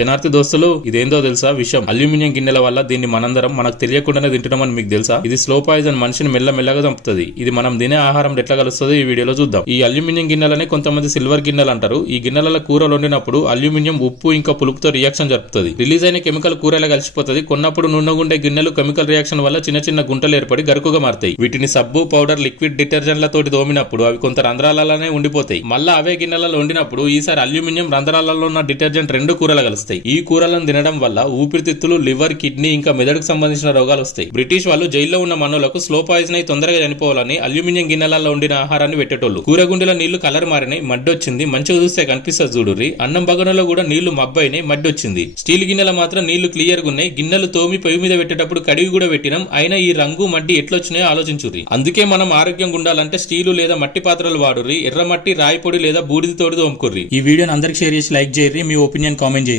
శనార్థి దోస్తులు, ఇదేందో తెలుసా విషయం? అల్యూమినియం గిన్నెల వల్ల దీన్ని మనందరం మనకు తెలియకుండానే తింటున్నామని మీకు తెలుసా? ఇది స్లో పాయిజన్, మనిషిని మెల్లమెల్లగా చంపుతుంది. ఇది మనం తినే ఆహారం ఎట్లా కలుస్తుందో ఈ వీడియోలో చూద్దాం. ఈ అల్యూమినియం గిన్నెలని కొంతమంది సిల్వర్ గిన్నెలు అంటారు. ఈ గిన్నెల కూరలు వండినప్పుడు అల్యూమినియం ఉప్పు ఇంకా పులుపుతో రియాక్షన్ జరుపుతుంది. రిలీజ్ అయిన కెమికల్ కూరలా కలిసిపోతుంది. కొన్నప్పుడు నూనెగుండే గిన్నెలు కెమికల్ రియాక్షన్ వల్ల చిన్న చిన్న గుంటలు ఏర్పడి గరుకుగా మారుతాయి. వీటిని సబ్బు, పౌడర్, లిక్విడ్ డిటర్జెంట్లతోటి దోమినప్పుడు అవి కొంత రంధ్రాలలోనే ఉండిపోతాయి. మళ్ళా అవే గిన్నెలలో వండినప్పుడు ఈసారి అల్యూమినియం రంధ్రాలలో ఉన్న డిటర్జెంట్ రెండు కూరలు కలుస్తాయి. ఈ కూరలను తినడం వల్ల ఊపిరితిత్తులు, లివర్, కిడ్నీ ఇంకా మెదడుకు సంబంధించిన రోగాలు వస్తాయి. బ్రిటిష్ వాళ్ళు జైల్లో ఉన్న మనులకు స్లో పాయిజన్ అయి తొందరగా చనిపోవాలని అల్యూమినియం గిన్నెలలో వండిన ఆహారాన్ని పెట్టేటోళ్ళు. కూరగుండెల నీళ్లు కలర్ మారినాయి, మడ్డి వచ్చింది. మంచిగా చూస్తే కనిపిస్తుంది చూడుర్రి. అన్నం బగనలో కూడా నీళ్లు మబ్బైనాయి, మడ్డి వచ్చింది. స్టీల్ గిన్నెల మాత్రం నీళ్లు క్లియర్ గా ఉన్నాయి. గిన్నెలు తోమి పొయ్యి మీద పెట్టేటప్పుడు కడిగి కూడా పెట్టినాం. అయినా ఈ రంగు మడ్డి ఎట్లొచ్చినాయో ఆలోచించుర్రి. అందుకే మనం ఆరోగ్యంగా ఉండాలంటే స్టీలు లేదా మట్టి పాత్రలు వాడుర్రి. ఎర్రమట్టి, రాయి పొడి లేదా బూడిదతోటి తోముకుర్రి. ఈ వీడియోని అందరికి షేర్ చేసి లైక్ చేయర్రి. మీ ఒపీనియన్ కామెంట్ చేయర్రి.